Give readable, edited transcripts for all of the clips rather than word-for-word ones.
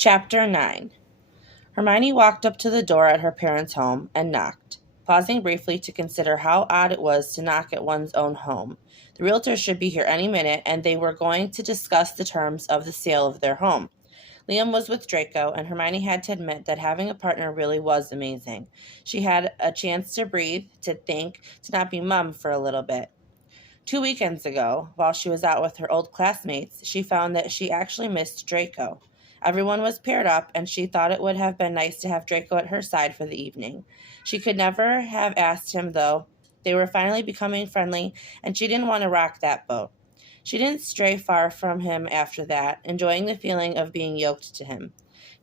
Chapter 9. Hermione walked up to the door at her parents' home and knocked, pausing briefly to consider how odd it was to knock at one's own home. The realtors should be here any minute, and they were going to discuss the terms of the sale of their home. Liam was with Draco, and Hermione had to admit that having a partner really was amazing. She had a chance to breathe, to think, to not be mum for a little bit. 2 weekends ago, while she was out with her old classmates, she found that she actually missed Draco. Everyone was paired up, and she thought it would have been nice to have Draco at her side for the evening. She could never have asked him, though. They were finally becoming friendly, and she didn't want to rock that boat. She didn't stray far from him after that, enjoying the feeling of being yoked to him.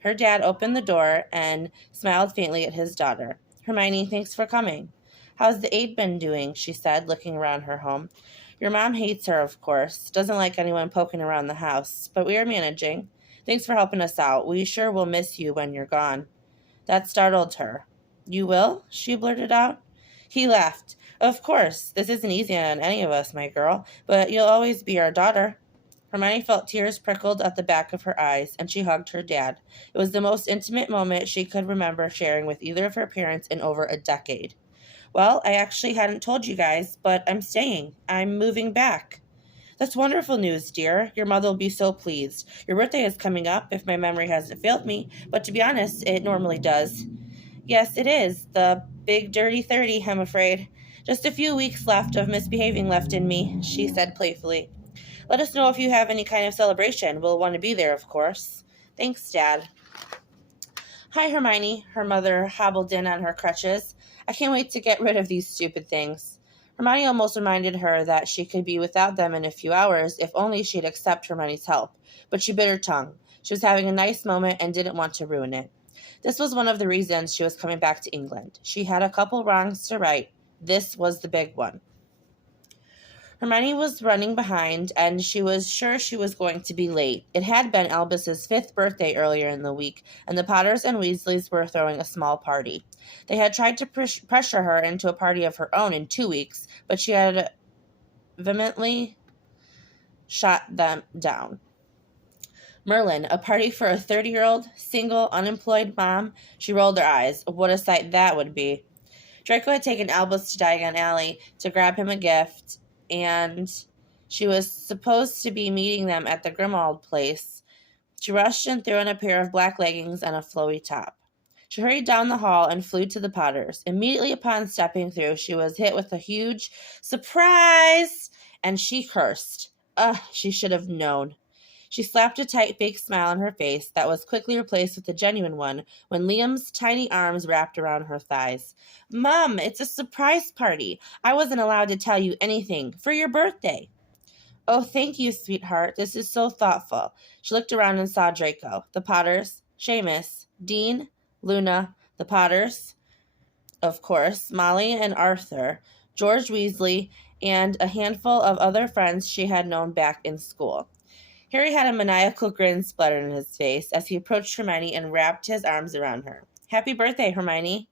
Her dad opened the door and smiled faintly at his daughter. "Hermione, thanks for coming." "How's the aide been doing?" she said, looking around her home. "Your mom hates her, of course. Doesn't like anyone poking around the house, but we are managing. Thanks for helping us out. We sure will miss you when you're gone." That startled her. "You will?" she blurted out. He laughed. "Of course. This isn't easy on any of us, my girl, but you'll always be our daughter." Hermione felt tears prickled at the back of her eyes, and she hugged her dad. It was the most intimate moment she could remember sharing with either of her parents in over a decade. "Well, I actually hadn't told you guys, but I'm staying. I'm moving back." "That's wonderful news, dear. Your mother will be so pleased. Your birthday is coming up, if my memory hasn't failed me, but to be honest, it normally does." "Yes, it is. The big dirty 30, I'm afraid. Just a few weeks left of misbehaving left in me," she said playfully. "Let us know if you have any kind of celebration. We'll want to be there, of course." "Thanks, Dad." "Hi, Hermione." Her mother hobbled in on her crutches. "I can't wait to get rid of these stupid things." Hermione almost reminded her that she could be without them in a few hours if only she'd accept Hermione's help, but she bit her tongue. She was having a nice moment and didn't want to ruin it. This was one of the reasons she was coming back to England. She had a couple wrongs to right. This was the big one. Hermione was running behind, and she was sure she was going to be late. It had been Albus's 5th birthday earlier in the week, and the Potters and Weasleys were throwing a small party. They had tried to pressure her into a party of her own in 2 weeks, but she had vehemently shot them down. Merlin, a party for a 30-year-old, single, unemployed mom? She rolled her eyes. What a sight that would be. Draco had taken Albus to Diagon Alley to grab him a gift, and she was supposed to be meeting them at the Grimmauld place. She rushed and threw on a pair of black leggings and a flowy top. She hurried down the hall and flew to the Potters. Immediately upon stepping through, she was hit with a huge surprise, and she cursed. Ugh, she should have known. She slapped a tight fake smile on her face that was quickly replaced with a genuine one when Liam's tiny arms wrapped around her thighs. "Mom, it's a surprise party. I wasn't allowed to tell you anything. For your birthday." "Oh, thank you, sweetheart. This is so thoughtful." She looked around and saw Draco, the Potters, Seamus, Dean, Luna, the Potters, of course, Molly and Arthur, George Weasley, and a handful of other friends she had known back in school. Harry had a maniacal grin splattered on his face as he approached Hermione and wrapped his arms around her. "Happy birthday, Hermione."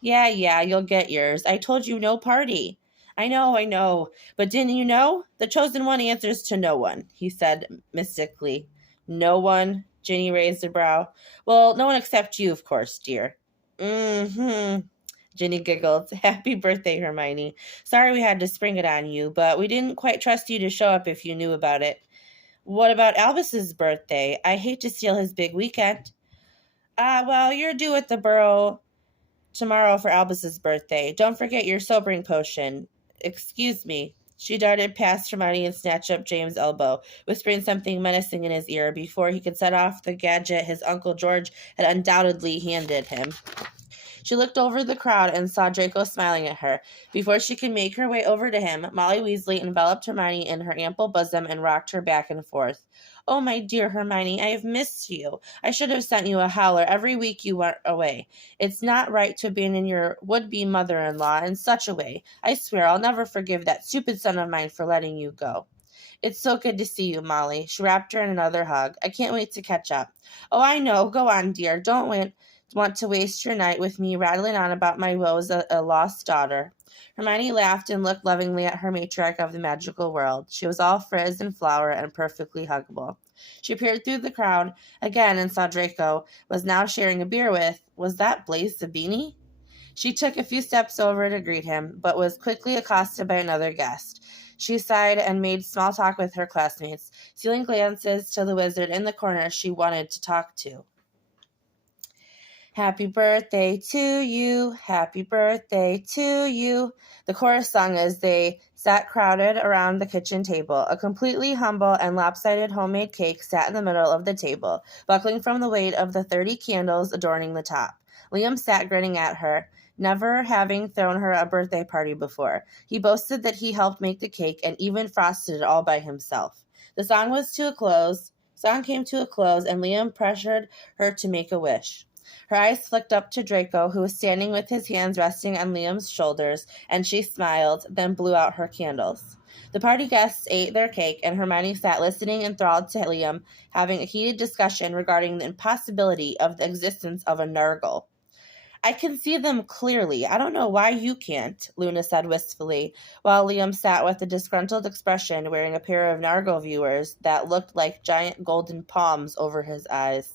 Yeah, you'll get yours. I told you no party." I know. But didn't you know? The chosen one answers to no one," he said mystically. "No one?" Ginny raised a brow. "Well, no one except you, of course, dear." "Mm-hmm." Ginny giggled. "Happy birthday, Hermione. Sorry we had to spring it on you, but we didn't quite trust you to show up if you knew about it." "What about Albus's birthday? I hate to steal his big weekend." Well, you're due at the Burrow tomorrow for Albus's birthday. Don't forget your sobering potion." "Excuse me." She darted past Hermione and snatched up James' elbow, whispering something menacing in his ear before he could set off the gadget his Uncle George had undoubtedly handed him. She looked over the crowd and saw Draco smiling at her. Before she could make her way over to him, Molly Weasley enveloped Hermione in her ample bosom and rocked her back and forth. "Oh, my dear Hermione, I have missed you. I should have sent you a howler every week you went away. It's not right to abandon your would-be mother-in-law in such a way. I swear I'll never forgive that stupid son of mine for letting you go." "It's so good to see you, Molly." She wrapped her in another hug. "I can't wait to catch up." "Oh, I know. Go on, dear. Don't want to waste your night with me rattling on about my woes as a lost daughter." Hermione laughed and looked lovingly at her matriarch of the magical world. She was all frizz and flower and perfectly huggable. She peered through the crowd again and saw Draco was now sharing a beer with, was that Blaze Sabini? She took a few steps over to greet him, but was quickly accosted by another guest. She sighed and made small talk with her classmates, stealing glances to the wizard in the corner she wanted to talk to. Happy birthday to you, happy birthday to you, the chorus sung as they sat crowded around the kitchen table. A completely humble and lopsided homemade cake sat in the middle of the table, buckling from the weight of the 30 candles adorning the top. Liam sat grinning at her, never having thrown her a birthday party before. He boasted that he helped make the cake and even frosted it all by himself. The song came to a close, and Liam pressured her to make a wish. Her eyes flicked up to Draco, who was standing with his hands resting on Liam's shoulders, and she smiled, then blew out her candles. The party guests ate their cake, and Hermione sat listening enthralled to Liam, having a heated discussion regarding the impossibility of the existence of a Nurgle. I can see them clearly. I don't know why you can't, Luna said wistfully, while Liam sat with a disgruntled expression, wearing a pair of Nurgle viewers that looked like giant golden palms over his eyes.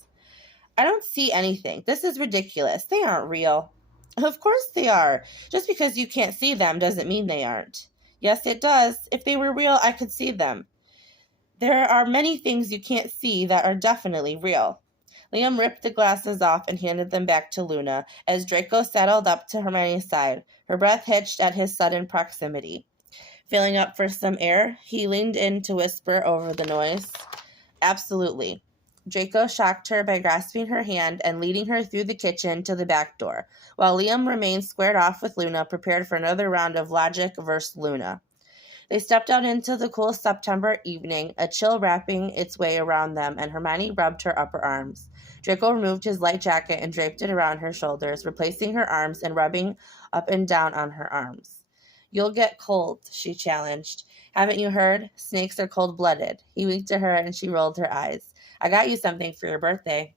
I don't see anything. This is ridiculous. They aren't real. Of course they are. Just because you can't see them doesn't mean they aren't. Yes, it does. If they were real, I could see them. There are many things you can't see that are definitely real. Liam ripped the glasses off and handed them back to Luna as Draco settled up to Hermione's side. Her breath hitched at his sudden proximity. Filling up for some air, he leaned in to whisper over the noise. Absolutely. Draco shocked her by grasping her hand and leading her through the kitchen to the back door, while Liam remained squared off with Luna, prepared for another round of logic versus Luna. They stepped out into the cool September evening, a chill wrapping its way around them, and Hermione rubbed her upper arms. Draco removed his light jacket and draped it around her shoulders, replacing her arms and rubbing up and down on her arms. You'll get cold, she challenged. Haven't you heard? Snakes are cold-blooded. He winked at her and she rolled her eyes. I got you something for your birthday.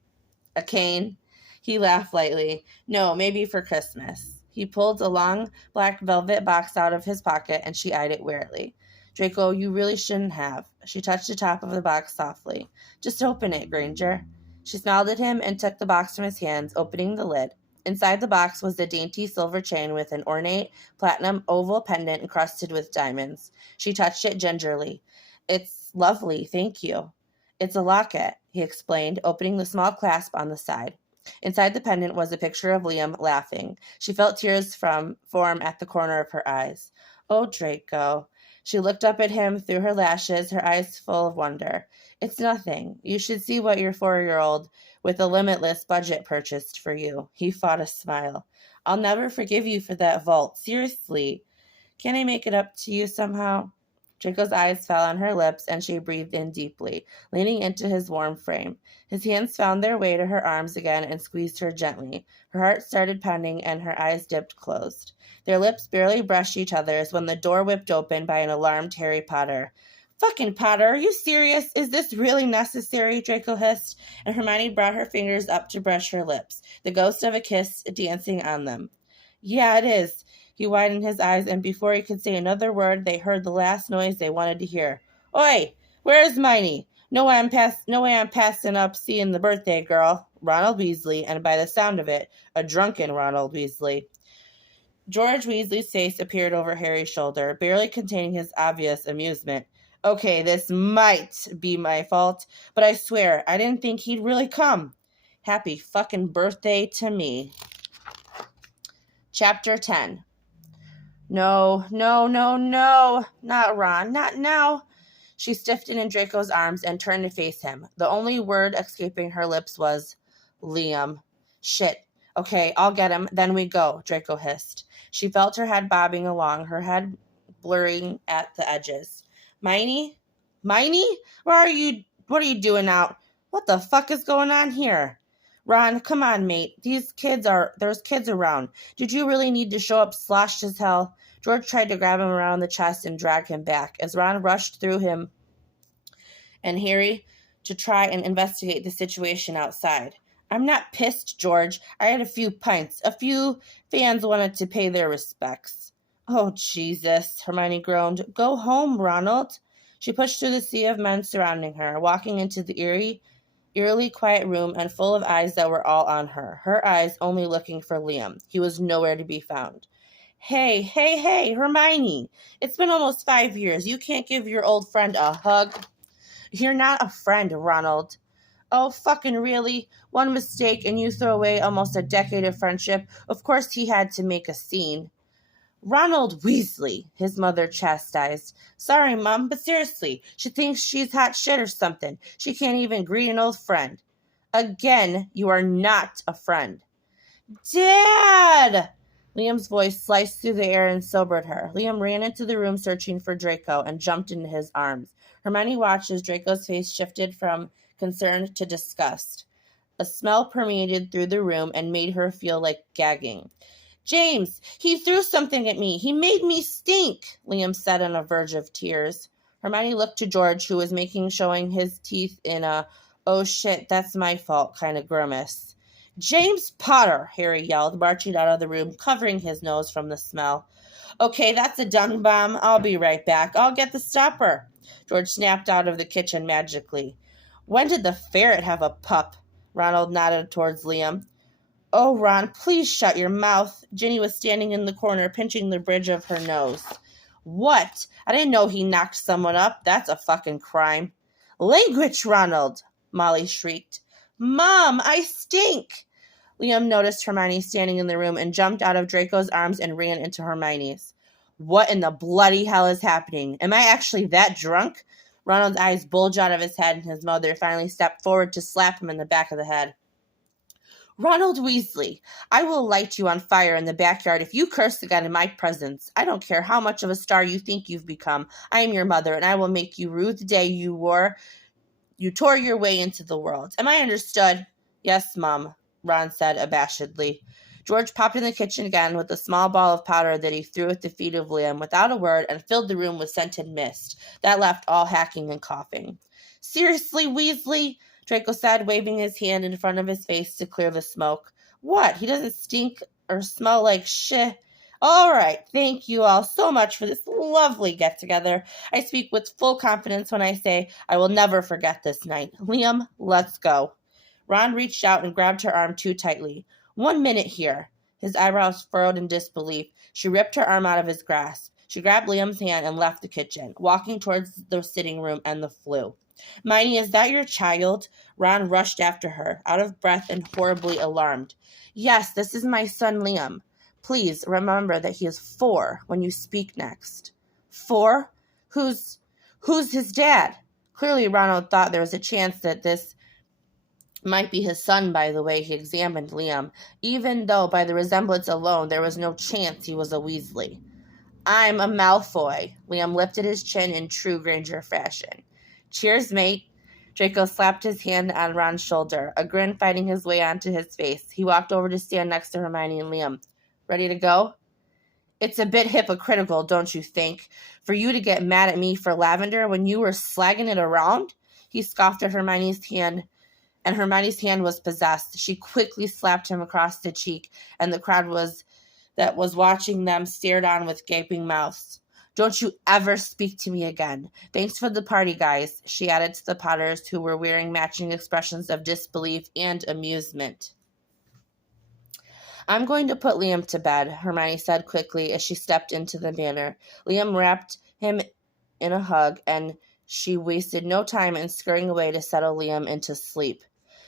A cane? He laughed lightly. No, maybe for Christmas. He pulled a long black velvet box out of his pocket and she eyed it warily. Draco, you really shouldn't have. She touched the top of the box softly. Just open it, Granger. She smiled at him and took the box from his hands, opening the lid. Inside the box was a dainty silver chain with an ornate platinum oval pendant encrusted with diamonds. She touched it gingerly. It's lovely, thank you. It's a locket, he explained, opening the small clasp on the side. Inside the pendant was a picture of Liam laughing. She felt tears form at the corner of her eyes. Oh, Draco. She looked up at him through her lashes, her eyes full of wonder. It's nothing. You should see what your 4-year-old with a limitless budget purchased for you. He fought a smile. I'll never forgive you for that vault. Seriously. Can I make it up to you somehow? Draco's eyes fell on her lips, and she breathed in deeply, leaning into his warm frame. His hands found their way to her arms again and squeezed her gently. Her heart started pounding, and her eyes dipped closed. Their lips barely brushed each other's when the door whipped open by an alarmed Harry Potter. Fucking Potter, are you serious? Is this really necessary? Draco hissed, and Hermione brought her fingers up to brush her lips, the ghost of a kiss dancing on them. Yeah, it is. He widened his eyes, and before he could say another word, they heard the last noise they wanted to hear. Oi, where's Miney? No way I'm passing up seeing the birthday girl. Ronald Weasley, and by the sound of it, a drunken Ronald Weasley. George Weasley's face appeared over Harry's shoulder, barely containing his obvious amusement. Okay, this might be my fault, but I swear, I didn't think he'd really come. Happy fucking birthday to me. Chapter 10. No, not Ron, not now. She stiffened in Draco's arms and turned to face him. The only word escaping her lips was, Liam. Shit. Okay, I'll get him, then we go, Draco hissed. She felt her head bobbing along, her head blurring at the edges. Miney? What are you doing out? What the fuck is going on here? Ron, come on, mate. There's kids around. Did you really need to show up sloshed as hell? George tried to grab him around the chest and drag him back as Ron rushed through him and Harry to try and investigate the situation outside. I'm not pissed, George. I had a few pints. A few fans wanted to pay their respects. Oh, Jesus, Hermione groaned. Go home, Ronald. She pushed through the sea of men surrounding her, walking into the eerily quiet room and full of eyes that were all on her. Her eyes only looking for Liam. He was nowhere to be found. Hey, hey, hey, Hermione. It's been almost 5 years. You can't give your old friend a hug. You're not a friend, Ronald. Oh, fucking really? One mistake and you throw away almost a decade of friendship? Of course he had to make a scene. Ronald Weasley, his mother chastised. Sorry, Mom, but seriously, she thinks she's hot shit or something. She can't even greet an old friend. Again, you are not a friend. Dad! Liam's voice sliced through the air and sobered her. Liam ran into the room searching for Draco and jumped into his arms. Hermione watched as Draco's face shifted from concern to disgust. A smell permeated through the room and made her feel like gagging. James, he threw something at me. He made me stink, Liam said on the verge of tears. Hermione looked to George, who was showing his teeth in a, oh shit, that's my fault kind of grimace. James Potter, Harry yelled, marching out of the room, covering his nose from the smell. Okay, that's a dung bomb. I'll be right back. I'll get the stopper. George snapped out of the kitchen magically. When did the ferret have a pup? Ronald nodded towards Liam. Oh, Ron, please shut your mouth. Ginny was standing in the corner, pinching the bridge of her nose. What? I didn't know he knocked someone up. That's a fucking crime. Language, Ronald, Molly shrieked. Mom, I stink. Liam noticed Hermione standing in the room and jumped out of Draco's arms and ran into Hermione's. What in the bloody hell is happening? Am I actually that drunk? Ronald's eyes bulged out of his head, and his mother finally stepped forward to slap him in the back of the head. Ronald Weasley, I will light you on fire in the backyard if you curse again in my presence. I don't care how much of a star you think you've become. I am your mother, and I will make you rue the day you tore your way into the world. Am I understood? Yes, Mum, Ron said abashedly. George popped in the kitchen again with a small ball of powder that he threw at the feet of Liam without a word and filled the room with scented mist. That left all hacking and coughing. Seriously, Weasley? Draco said, waving his hand in front of his face to clear the smoke. What? He doesn't stink or smell like shit. All right, thank you all so much for this lovely get-together. I speak with full confidence when I say I will never forget this night. Liam, let's go. Ron reached out and grabbed her arm too tightly. 1 minute here. His eyebrows furrowed in disbelief. She ripped her arm out of his grasp. She grabbed Liam's hand and left the kitchen, walking towards the sitting room and the flue. Hermione, is that your child? Ron rushed after her, out of breath and horribly alarmed. Yes, this is my son Liam. Please remember that he is 4 when you speak next. 4? Who's his dad? Clearly Ronald thought there was a chance that this might be his son by the way he examined Liam, even though by the resemblance alone there was no chance he was a Weasley. I'm a Malfoy. Liam lifted his chin in true Granger fashion. Cheers, mate. Draco slapped his hand on Ron's shoulder, a grin fighting his way onto his face. He walked over to stand next to Hermione and Liam. Ready to go? It's a bit hypocritical, don't you think, for you to get mad at me for lavender when you were slagging it around? He scoffed at Hermione's hand, and Hermione's hand was possessed. She quickly slapped him across the cheek, and the crowd that was watching them stared on with gaping mouths. Don't you ever speak to me again. Thanks for the party, guys, she added to the Potters, who were wearing matching expressions of disbelief and amusement. I'm going to put Liam to bed, Hermione said quickly as she stepped into the manor. Liam wrapped him in a hug, and she wasted no time in scurrying away to settle Liam into sleep.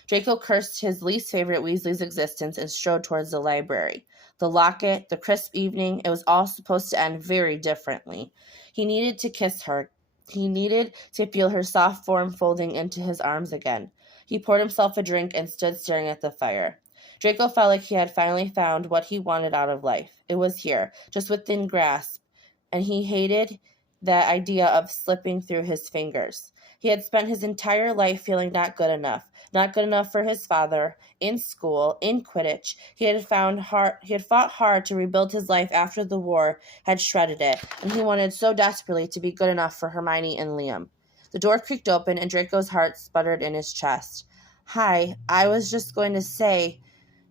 Draco cursed his least favorite Weasley's existence and strode towards the library. The locket, the crisp evening, it was all supposed to end very differently. He needed to kiss her. He needed to feel her soft form folding into his arms again. He poured himself a drink and stood staring at the fire. Draco felt like he had finally found what he wanted out of life. It was here, just within grasp, and he hated the idea of slipping through his fingers. He had spent his entire life feeling not good enough for his father, in school, in Quidditch. He had fought hard to rebuild his life after the war had shredded it, and he wanted so desperately to be good enough for Hermione and Liam. The door creaked open, and Draco's heart sputtered in his chest. Hi, I was just going to say,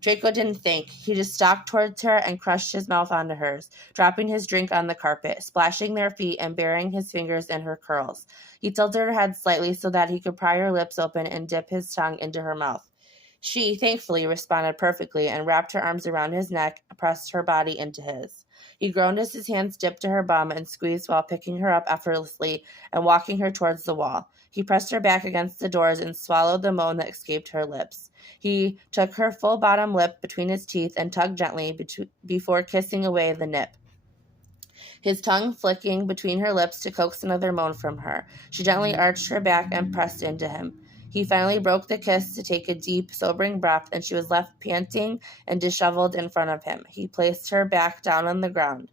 Draco didn't think. He just stalked towards her and crushed his mouth onto hers, dropping his drink on the carpet, splashing their feet and burying his fingers in her curls. He tilted her head slightly so that he could pry her lips open and dip his tongue into her mouth. She, thankfully, responded perfectly and wrapped her arms around his neck and pressed her body into his. He groaned as his hands dipped to her bum and squeezed while picking her up effortlessly and walking her towards the wall. He pressed her back against the doors and swallowed the moan that escaped her lips. He took her full bottom lip between his teeth and tugged gently before kissing away the nip, his tongue flicking between her lips to coax another moan from her. She gently arched her back and pressed into him. He finally broke the kiss to take a deep, sobering breath, and she was left panting and disheveled in front of him. He placed her back down on the ground.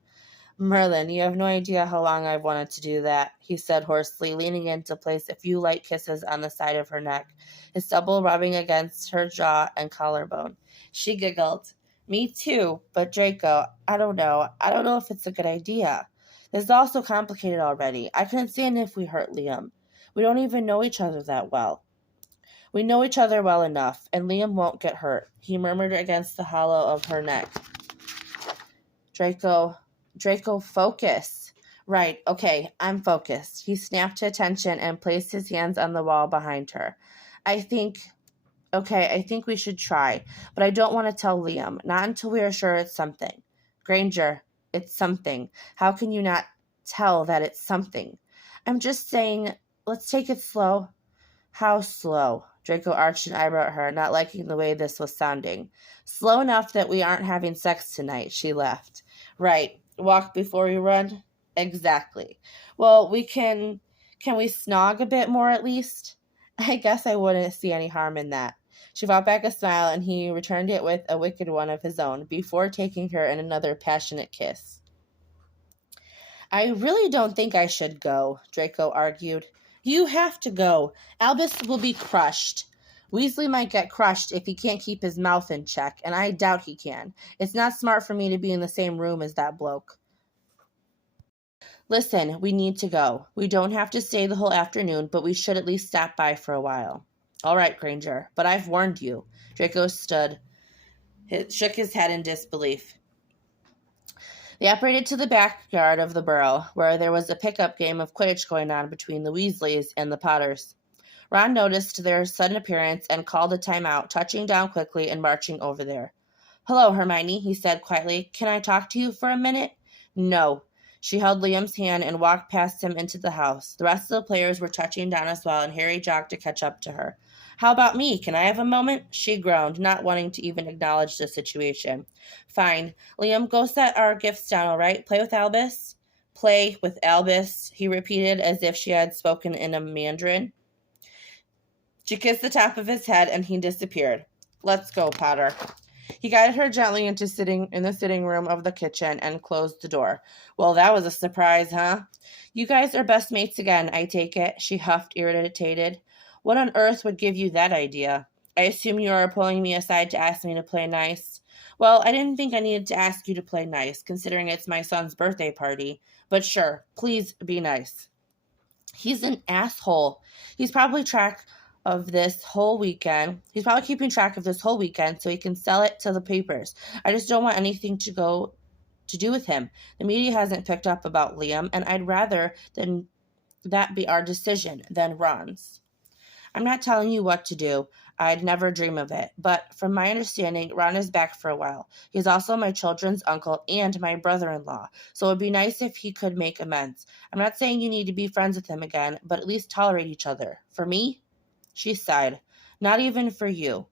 "Merlin, you have no idea how long I've wanted to do that," he said hoarsely, leaning in to place a few light kisses on the side of her neck, his stubble rubbing against her jaw and collarbone. She giggled. "Me too, but Draco, I don't know. I don't know if it's a good idea. This is all so complicated already. I couldn't stand if we hurt Liam. We don't even know each other that well." "We know each other well enough, and Liam won't get hurt," he murmured against the hollow of her neck. Draco, focus. "Right, okay, I'm focused." He snapped to attention and placed his hands on the wall behind her. I think we should try, but I don't want to tell Liam, not until we are sure it's something." "Granger, it's something. How can you not tell that it's something?" "I'm just saying, let's take it slow." "How slow?" Draco arched an eyebrow at her, not liking the way this was sounding. "Slow enough that we aren't having sex tonight," she laughed. "Right. Walk before we run?" "Exactly." "Well, can we snog a bit more at least?" "I guess I wouldn't see any harm in that." She fought back a smile, and he returned it with a wicked one of his own, before taking her in another passionate kiss. "I really don't think I should go," Draco argued. "You have to go. Albus will be crushed. Weasley might get crushed if he can't keep his mouth in check, and I doubt he can. It's not smart for me to be in the same room as that bloke." "Listen, we need to go. We don't have to stay the whole afternoon, but we should at least stop by for a while." "All right, Granger, but I've warned you." Draco shook his head in disbelief. They operated to the backyard of the Burrow, where there was a pickup game of Quidditch going on between the Weasleys and the Potters. Ron noticed their sudden appearance and called a timeout, touching down quickly and marching over there. "Hello, Hermione," he said quietly. "Can I talk to you for a minute?" "No." She held Liam's hand and walked past him into the house. The rest of the players were touching down as well, and Harry jogged to catch up to her. "How about me? Can I have a moment?" She groaned, not wanting to even acknowledge the situation. "Fine. Liam, go set our gifts down, all right? Play with Albus?" "Play with Albus," he repeated as if she had spoken in a Mandarin. She kissed the top of his head, and he disappeared. "Let's go, Potter." He guided her gently into the sitting room of the kitchen and closed the door. "Well, that was a surprise, huh?" "You guys are best mates again, I take it," she huffed, irritated. "What on earth would give you that idea?" "I assume you are pulling me aside to ask me to play nice." "Well, I didn't think I needed to ask you to play nice, considering it's my son's birthday party. But sure, please be nice." "He's an asshole. He's probably keeping track of this whole weekend so he can sell it to the papers. I just don't want anything to do with him. The media hasn't picked up about Liam, and I'd rather than that be our decision than Ron's." "I'm not telling you what to do. I'd never dream of it. But from my understanding, Ron is back for a while. He's also my children's uncle and my brother-in-law, so it would be nice if he could make amends. I'm not saying you need to be friends with him again, but at least tolerate each other. For me?" She sighed. "Not even for you.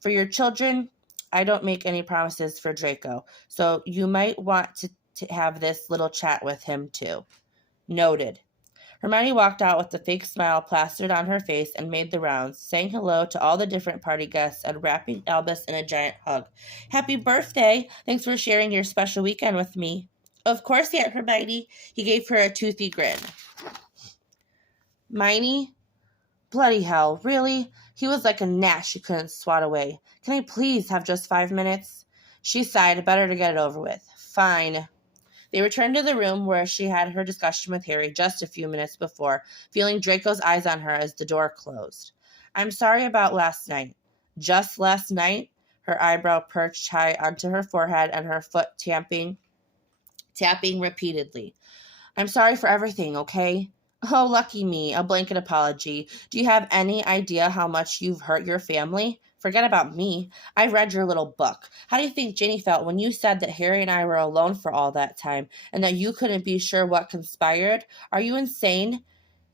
For your children, I don't make any promises for Draco, so you might want to have this little chat with him too." "Noted." Hermione walked out with the fake smile plastered on her face and made the rounds, saying hello to all the different party guests and wrapping Albus in a giant hug. "Happy birthday! Thanks for sharing your special weekend with me." "Of course, Aunt Hermione." He gave her a toothy grin. "Miney? Bloody hell, really?" He was like a gnat she couldn't swat away. "Can I please have just 5 minutes?" She sighed, better to get it over with. "Fine." They returned to the room where she had her discussion with Harry just a few minutes before, feeling Draco's eyes on her as the door closed. "I'm sorry about last night." "Just last night?" her eyebrow perched high onto her forehead and her foot tapping repeatedly. I'm sorry for everything, okay? Oh, lucky me, a blanket apology. Do you have any idea how much you've hurt your family? Forget about me. I read your little book. How do you think Ginny felt when you said that Harry and I were alone for all that time and that you couldn't be sure what conspired? Are you insane?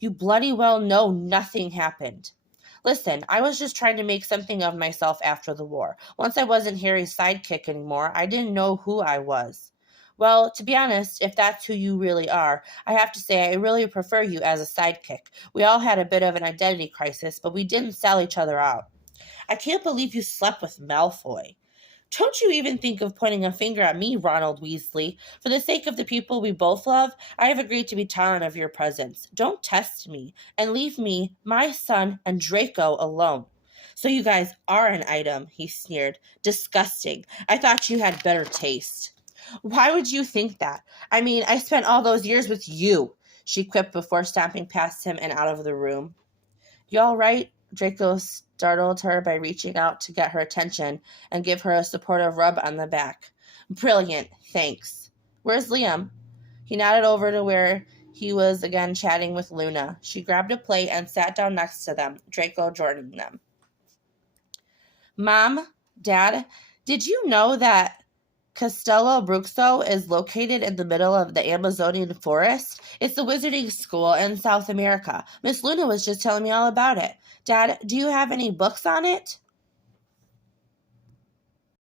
You bloody well know nothing happened. Listen, I was just trying to make something of myself after the war. Once I wasn't Harry's sidekick anymore, I didn't know who I was. Well, to be honest, if that's who you really are, I have to say I really prefer you as a sidekick. We all had a bit of an identity crisis, but we didn't sell each other out. I can't believe you slept with Malfoy. Don't you even think of pointing a finger at me, Ronald Weasley. For the sake of the people we both love, I have agreed to be tolerant of your presence. Don't test me, and leave me, my son, and Draco alone. So you guys are an item, he sneered. Disgusting. I thought you had better taste. Why would you think that? I mean, I spent all those years with you, she quipped before stomping past him and out of the room. You all right? Draco startled her by reaching out to get her attention and give her a supportive rub on the back. Brilliant, thanks. Where's Liam? He nodded over to where he was again chatting with Luna. She grabbed a plate and sat down next to them, Draco joining them. Mom, Dad, did you know that Castello Bruxo is located in the middle of the Amazonian forest? It's the wizarding school in South America. Miss Luna was just telling me all about it. Dad, do you have any books on it?